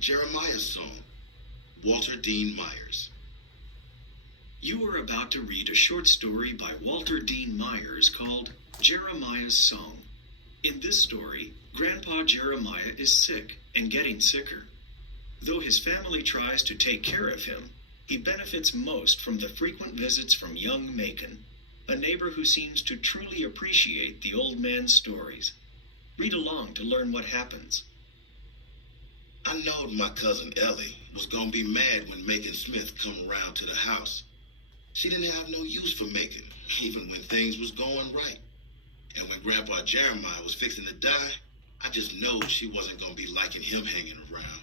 Jeremiah's Song, Walter Dean Myers. You are about to read a short story by Walter Dean Myers called Jeremiah's Song. In this story, Grandpa Jeremiah is sick and getting sicker. Though his family tries to take care of him, he benefits most from the frequent visits from young Macon, a neighbor who seems to truly appreciate the old man's stories. Read along to learn what happens. I knowed my cousin Ellie was gonna be mad when Macon Smith come around to the house. She didn't have no use for Macon, even when things was going right. And when Grandpa Jeremiah was fixing to die, I just knowed she wasn't gonna be liking him hanging around.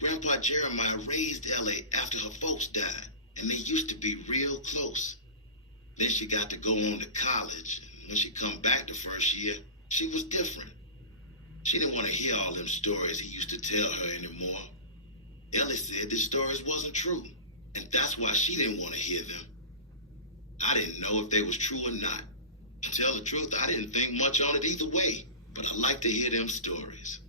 Grandpa Jeremiah raised Ellie after her folks died, and they used to be real close. Then she got to go on to college, and when she come back the first year, she was different. She didn't want to hear all them stories he used to tell her anymore. Ellie said the stories wasn't true, and that's why she didn't want to hear them. I didn't know if they was true or not. To tell the truth, I didn't think much on it either way, but I like to hear them stories.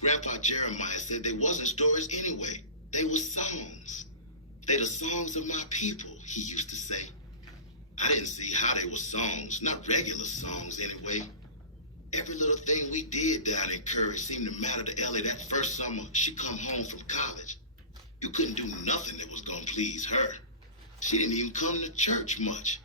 Grandpa Jeremiah said they wasn't stories anyway. They were songs. They the songs of my people, he used to say. I didn't see how they were songs, not regular songs anyway. Every little thing we did down in Curry seemed to matter to Ellie that first summer she come home from college. You couldn't do nothing that was gonna please her. She didn't even come to church much.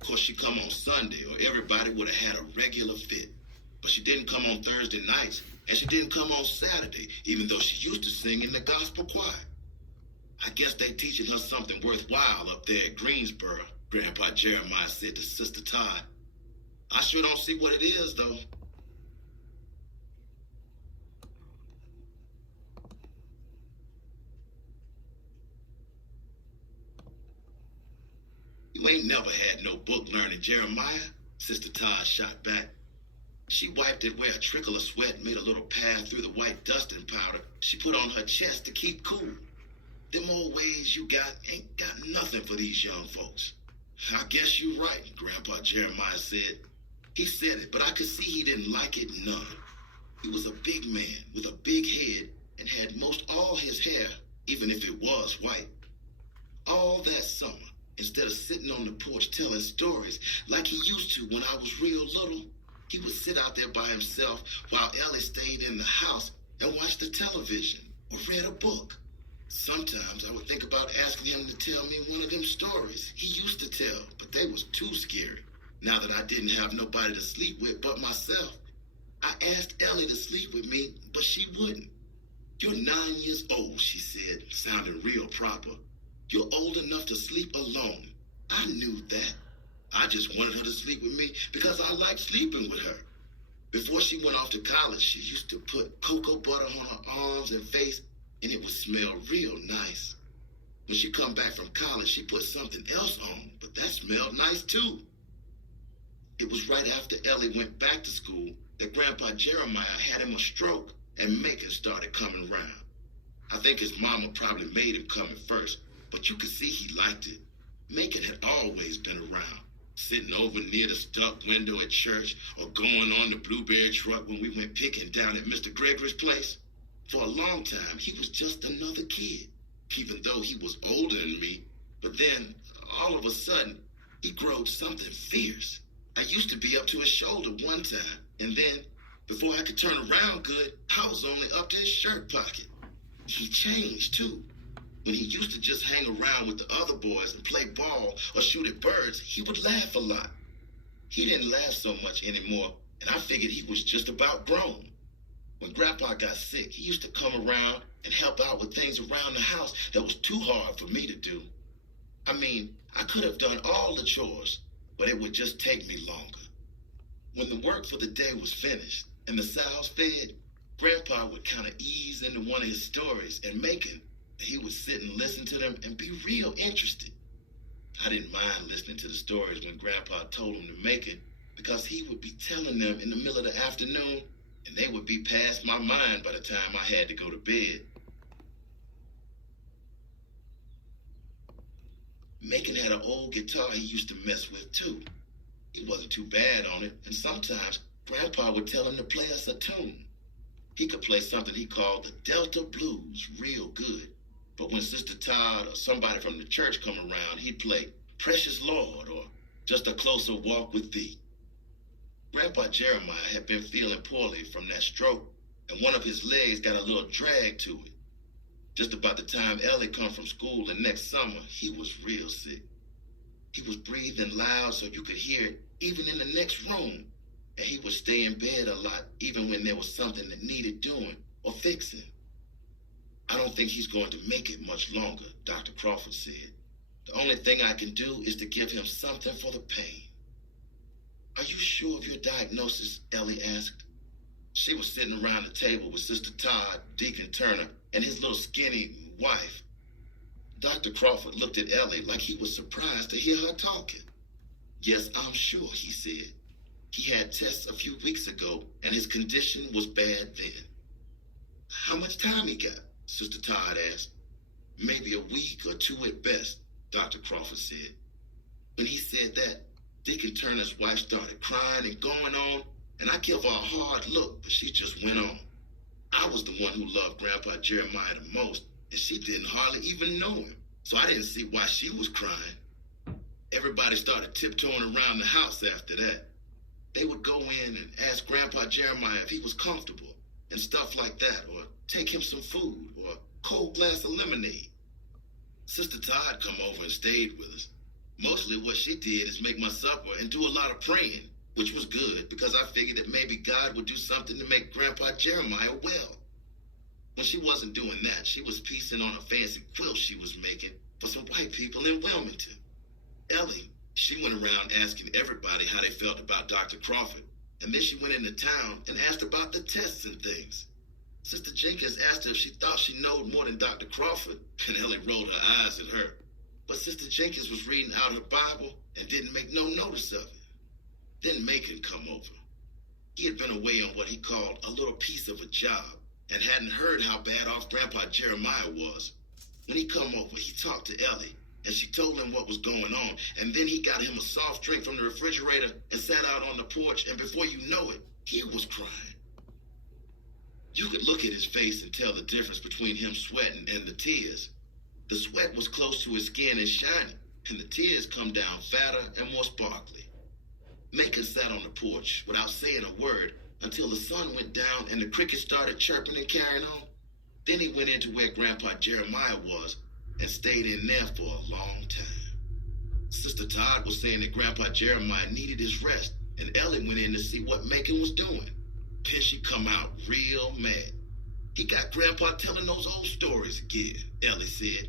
Of course, she come on Sunday or everybody would have had a regular fit. But she didn't come on Thursday nights, and she didn't come on Saturday, even though she used to sing in the gospel choir. I guess they teaching her something worthwhile up there at Greensboro, Grandpa Jeremiah said to Sister Todd. I sure don't see what it is, though. You ain't never had no book learning, Jeremiah, Sister Todd shot back. She wiped it where a trickle of sweat made a little path through the white dusting powder she put on her chest to keep cool. Them old ways you got ain't got nothing for these young folks. I guess you're right, Grandpa Jeremiah said. He said it, but I could see he didn't like it none. He was a big man with a big head and had most all his hair, even if it was white. All that summer, instead of sitting on the porch telling stories like he used to when I was real little, he would sit out there by himself while Ellie stayed in the house and watched the television or read a book. Sometimes I would think about asking him to tell me one of them stories he used to tell, but they was too scary. Now that I didn't have nobody to sleep with but myself, I asked Ellie to sleep with me, but she wouldn't. You're 9 years old, she said, sounding real proper. You're old enough to sleep alone. I knew that. I just wanted her to sleep with me because I liked sleeping with her. Before she went off to college, she used to put cocoa butter on her arms and face, and it would smell real nice. When she come back from college, she put something else on, but that smelled nice too. It was right after Ellie went back to school that Grandpa Jeremiah had him a stroke and Macon started coming round. I think his mama probably made him come at first, but you could see he liked it. Macon had always been around, sitting over near the stuck window at church or going on the blueberry truck when we went picking down at Mr. Gregory's place. For a long time, he was just another kid, even though he was older than me. But then, all of a sudden, he growed something fierce. I used to be up to his shoulder one time, and then, before I could turn around good, I was only up to his shirt pocket. He changed, too. When he used to just hang around with the other boys and play ball or shoot at birds, he would laugh a lot. He didn't laugh so much anymore, and I figured he was just about grown. When Grandpa got sick, he used to come around and help out with things around the house that was too hard for me to do. I mean, I could have done all the chores, but it would just take me longer. When the work for the day was finished and the sows fed, Grandpa would kind of ease into one of his stories and Macon. He would sit and listen to them and be real interested. I didn't mind listening to the stories when Grandpa told them to Macon because he would be telling them in the middle of the afternoon and they would be past my mind by the time I had to go to bed. Macon had an old guitar he used to mess with too. He wasn't too bad on it, and sometimes Grandpa would tell him to play us a tune. He could play something he called the Delta Blues real good. But when Sister Todd or somebody from the church come around, he'd play Precious Lord or Just a Closer Walk with Thee. Grandpa Jeremiah had been feeling poorly from that stroke, and one of his legs got a little drag to it. Just about the time Ellie come from school the next summer, he was real sick. He was breathing loud so you could hear it even in the next room, and he would stay in bed a lot even when there was something that needed doing or fixing. I don't think he's going to make it much longer, Dr. Crawford said. The only thing I can do is to give him something for the pain. Are you sure of your diagnosis? Ellie asked. She was sitting around the table with Sister Todd, Deacon Turner, and his little skinny wife. Dr. Crawford looked at Ellie like he was surprised to hear her talking. Yes, I'm sure, he said. He had tests a few weeks ago, and his condition was bad then. How much time he got? Sister Todd asked. Maybe a week or two at best, Dr. Crawford said. When he said that, Deacon Turner's wife started crying and going on, and I gave her a hard look, but she just went on. I was the one who loved Grandpa Jeremiah the most, and she didn't hardly even know him, so I didn't see why she was crying. Everybody started tiptoeing around the house after that. They would go in and ask Grandpa Jeremiah if he was comfortable and stuff like that, or take him some food or a cold glass of lemonade. Sister Todd come over and stayed with us. Mostly what she did is make my supper and do a lot of praying, which was good because I figured that maybe God would do something to make Grandpa Jeremiah well. When she wasn't doing that, she was piecing on a fancy quilt she was making for some white people in Wilmington. Ellie, she went around asking everybody how they felt about Dr. Crawford, and then she went into town and asked about the tests and things. Sister Jenkins asked her if she thought she knowed more than Dr. Crawford, and Ellie rolled her eyes at her. But Sister Jenkins was reading out her Bible and didn't make no notice of it. Then Macon come over. He had been away on what he called a little piece of a job and hadn't heard how bad off Grandpa Jeremiah was. When he come over, he talked to Ellie, and she told him what was going on, and then he got him a soft drink from the refrigerator and sat out on the porch, and before you know it, he was crying. You could look at his face and tell the difference between him sweating and the tears. The sweat was close to his skin and shiny, and the tears come down fatter and more sparkly. Macon sat on the porch without saying a word until the sun went down and the crickets started chirping and carrying on. Then he went into where Grandpa Jeremiah was and stayed in there for a long time. Sister Todd was saying that Grandpa Jeremiah needed his rest, and Ellie went in to see what Macon was doing. Then she come out real mad. He got Grandpa telling those old stories again, Ellie said.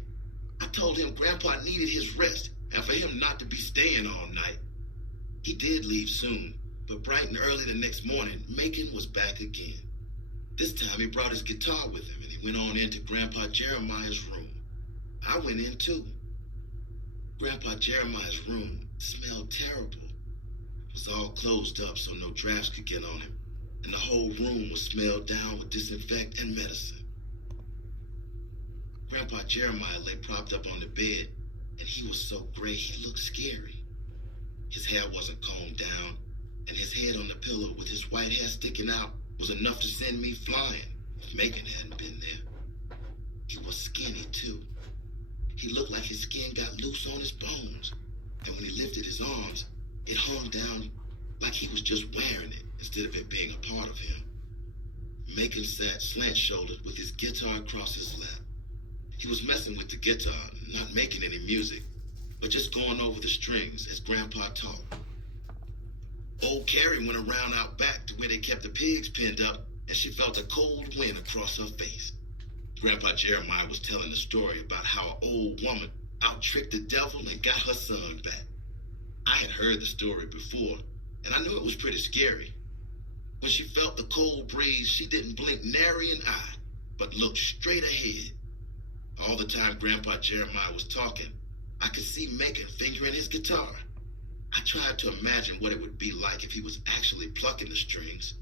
I told him Grandpa needed his rest and for him not to be staying all night. He did leave soon, but bright and early the next morning, Macon was back again. This time he brought his guitar with him and he went on into Grandpa Jeremiah's room. I went in too. Grandpa Jeremiah's room smelled terrible. It was all closed up so no drafts could get on him, and the whole room was smelled down with disinfectant and medicine. Grandpa Jeremiah lay propped up on the bed, and he was so gray he looked scary. His hair wasn't combed down, and his head on the pillow with his white hair sticking out was enough to send me flying if Macon hadn't been there. He was skinny, too. He looked like his skin got loose on his bones, and when he lifted his arms, it hung down like he was just wearing it instead of it being a part of him. Macon sat slant-shouldered with his guitar across his lap. He was messing with the guitar, not making any music, but just going over the strings as Grandpa talked. Old Carrie went around out back to where they kept the pigs pinned up, and she felt a cold wind across her face. Grandpa Jeremiah was telling a story about how an old woman out-tricked the devil and got her son back. I had heard the story before, and I knew it was pretty scary. When she felt the cold breeze, she didn't blink nary an eye, but looked straight ahead. All the time Grandpa Jeremiah was talking, I could see Macon fingering his guitar. I tried to imagine what it would be like if he was actually plucking the strings.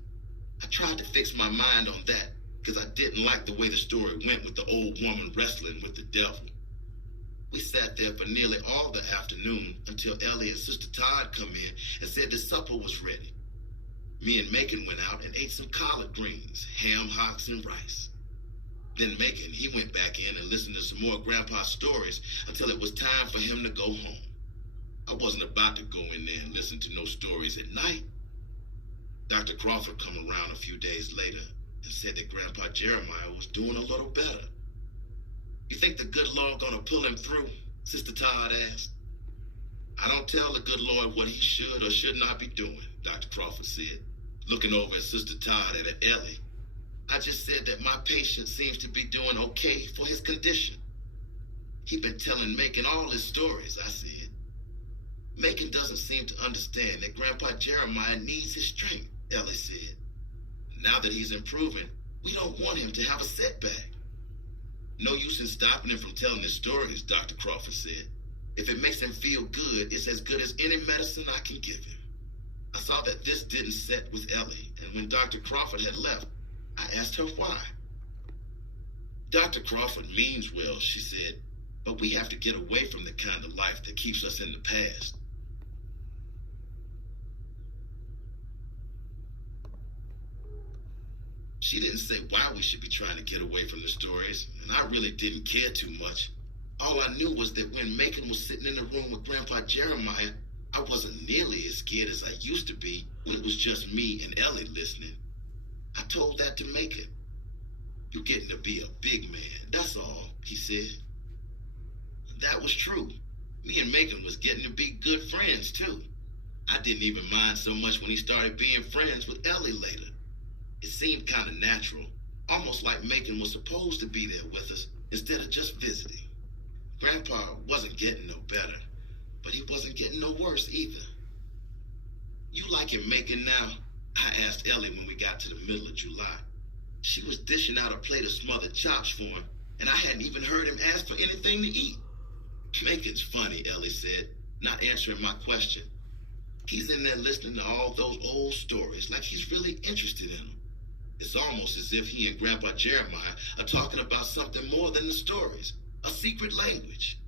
I tried to fix my mind on that because I didn't like the way the story went with the old woman wrestling with the devil. We sat there for nearly all the afternoon until Ellie and Sister Todd come in and said the supper was ready. Me and Macon went out and ate some collard greens, ham hocks, and rice. Then Macon, he went back in and listened to some more Grandpa's stories until it was time for him to go home. I wasn't about to go in there and listen to no stories at night. Dr. Crawford come around a few days later and said that Grandpa Jeremiah was doing a little better. You think the good Lord gonna pull him through? Sister Todd asked. I don't tell the good Lord what he should or should not be doing, Dr. Crawford said, looking over at Sister Todd and at Ellie. I just said that my patient seems to be doing okay for his condition. He been telling Macon all his stories, I said. Macon doesn't seem to understand that Grandpa Jeremiah needs his strength, Ellie said. Now that he's improving, we don't want him to have a setback. No use in stopping him from telling his stories, Dr. Crawford said. If it makes him feel good, it's as good as any medicine I can give him. I saw that this didn't set with Ellie, and when Dr. Crawford had left, I asked her why. Dr. Crawford means well, she said, but we have to get away from the kind of life that keeps us in the past. She didn't say why we should be trying to get away from the stories, and I really didn't care too much. All I knew was that when Macon was sitting in the room with Grandpa Jeremiah, I wasn't nearly as scared as I used to be when it was just me and Ellie listening. I told that to Macon. You're getting to be a big man, that's all, he said. That was true. Me and Macon was getting to be good friends, too. I didn't even mind so much when he started being friends with Ellie later. It seemed kind of natural, almost like Macon was supposed to be there with us instead of just visiting. Grandpa wasn't getting no better, but he wasn't getting no worse either. You liking Macon now? I asked Ellie when we got to the middle of July. She was dishing out a plate of smothered chops for him, and I hadn't even heard him ask for anything to eat. Macon's funny, Ellie said, not answering my question. He's in there listening to all those old stories like he's really interested in them. It's almost as if he and Grandpa Jeremiah are talking about something more than the stories, a secret language.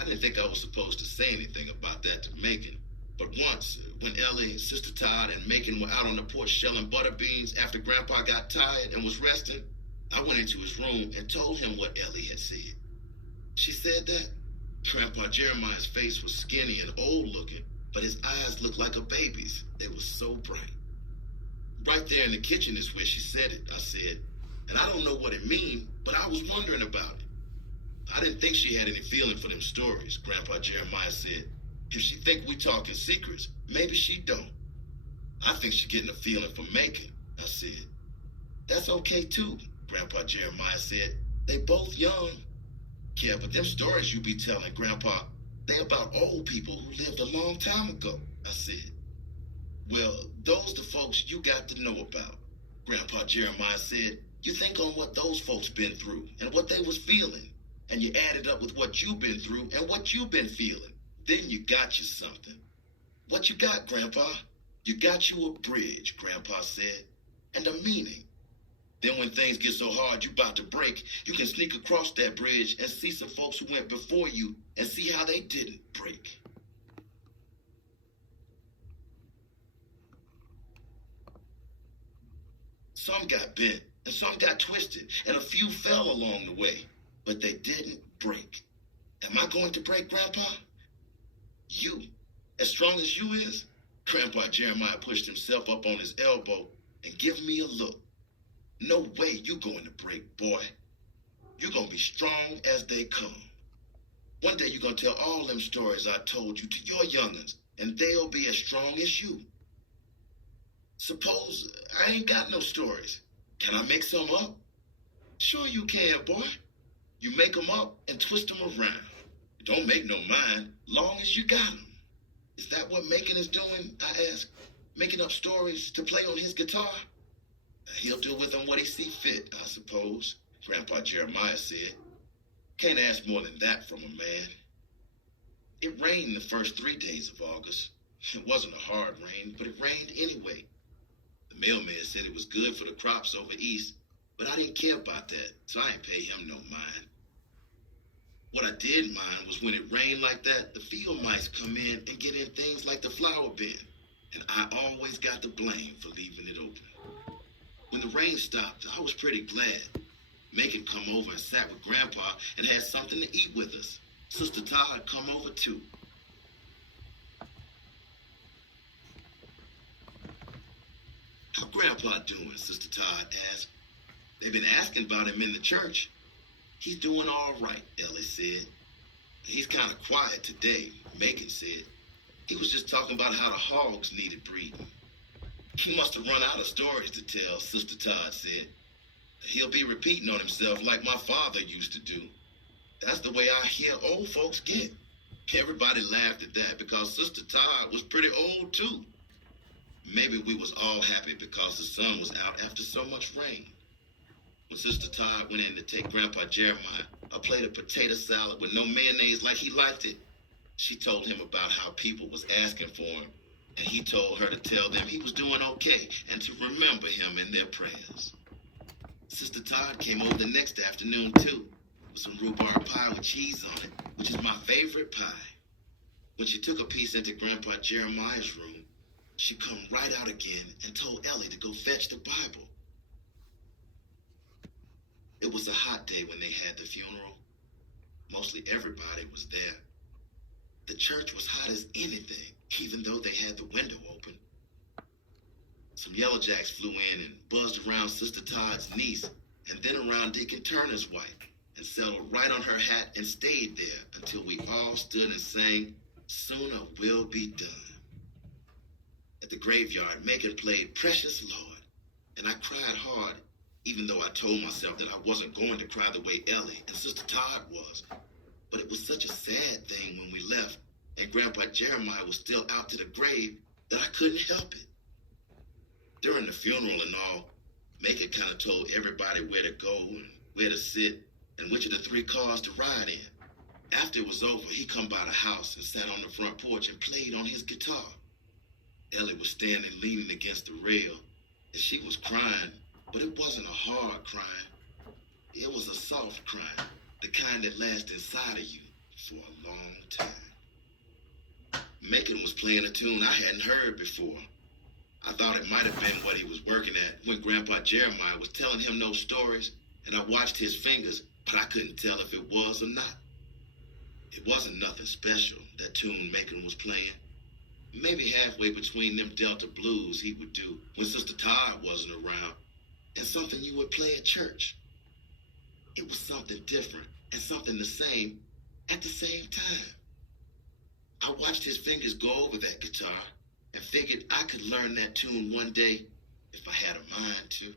I didn't think I was supposed to say anything about that to Macon, but once, when Ellie, Sister Todd, and Macon were out on the porch shelling butter beans after Grandpa got tired and was resting, I went into his room and told him what Ellie had said. She said that Grandpa Jeremiah's face was skinny and old-looking, but his eyes looked like a baby's. They were so bright. Right there in the kitchen is where she said it, I said. And I don't know what it means, but I was wondering about it. I didn't think she had any feeling for them stories, Grandpa Jeremiah said. If she think we talking secrets, maybe she don't. I think she getting a feeling for Macon, I said. That's okay too, Grandpa Jeremiah said. They both young. Yeah, but them stories you be telling, Grandpa, they about old people who lived a long time ago, I said. Well, those the folks you got to know about, Grandpa Jeremiah said. You think on what those folks been through and what they was feeling, and you add it up with what you been through and what you been feeling. Then you got you something. What you got, Grandpa? You got you a bridge, Grandpa said, and a meaning. Then when things get so hard you about to break, you can sneak across that bridge and see some folks who went before you and see how they didn't break. Some got bent, and some got twisted, and a few fell along the way, but they didn't break. Am I going to break, Grandpa? You, as strong as you is? Grandpa Jeremiah pushed himself up on his elbow and give me a look. No way you going to break, boy. You gonna be strong as they come. One day you gonna tell all them stories I told you to your young'uns, and they'll be as strong as you. Suppose I ain't got no stories. Can I make some up? Sure you can, boy. You make them up and twist them around. Don't make no mind, long as you got them. Is that what Macon is doing? I asked. Making up stories to play on his guitar? He'll do with them what he see fit, I suppose, Grandpa Jeremiah said. Can't ask more than that from a man. It rained the first 3 days of August. It wasn't a hard rain, but it rained anyway. The mailman said it was good for the crops over east, but I didn't care about that, so I ain't pay him no mind. What I did mind was when it rained like that, the field mice come in and get in things like the flower bin. and I always got the blame for leaving it open. When the rain stopped, I was pretty glad. Macon come over and sat with Grandpa and had something to eat with us. Sister Todd come over too. How Grandpa doing? Sister Todd asked. They've been asking about him in the church. He's doing all right, Ellie said. He's kind of quiet today, Macon said. He was just talking about how the hogs needed breeding. He must have run out of stories to tell, Sister Todd said. He'll be repeating on himself like my father used to do. That's the way I hear old folks get. Everybody laughed at that because Sister Todd was pretty old too. Maybe we was all happy because the sun was out after so much rain. When Sister Todd went in to take Grandpa Jeremiah a plate of potato salad with no mayonnaise like he liked it, she told him about how people was asking for him, and he told her to tell them he was doing okay and to remember him in their prayers. Sister Todd came over the next afternoon too, with some rhubarb pie with cheese on it, which is my favorite pie. When she took a piece into Grandpa Jeremiah's room, she come right out again and told Ellie to go fetch the Bible. It was a hot day when they had the funeral. Mostly everybody was there. The church was hot as anything, even though they had the window open. Some yellow jacks flew in and buzzed around Sister Todd's niece and then around Deacon Turner's wife and settled right on her hat and stayed there until we all stood and sang, "Sooner Will Be Done." At the graveyard, Macon played "Precious Lord," and I cried hard, even though I told myself that I wasn't going to cry the way Ellie and Sister Todd was. But it was such a sad thing when we left and Grandpa Jeremiah was still out to the grave that I couldn't help it. During the funeral and all, Macon kind of told everybody where to go and where to sit and which of the 3 cars to ride in. After it was over, he come by the house and sat on the front porch and played on his guitar. Ellie was standing leaning against the rail, and she was crying, but it wasn't a hard crying. It was a soft crying, the kind that lasts inside of you for a long time. Macon was playing a tune I hadn't heard before. I thought it might have been what he was working at when Grandpa Jeremiah was telling him those stories, and I watched his fingers, but I couldn't tell if it was or not. It wasn't nothing special, that tune Macon was playing. Maybe halfway between them Delta blues he would do when Sister Todd wasn't around, and something you would play at church. It was something different and something the same at the same time. I watched his fingers go over that guitar and figured I could learn that tune one day if I had a mind to.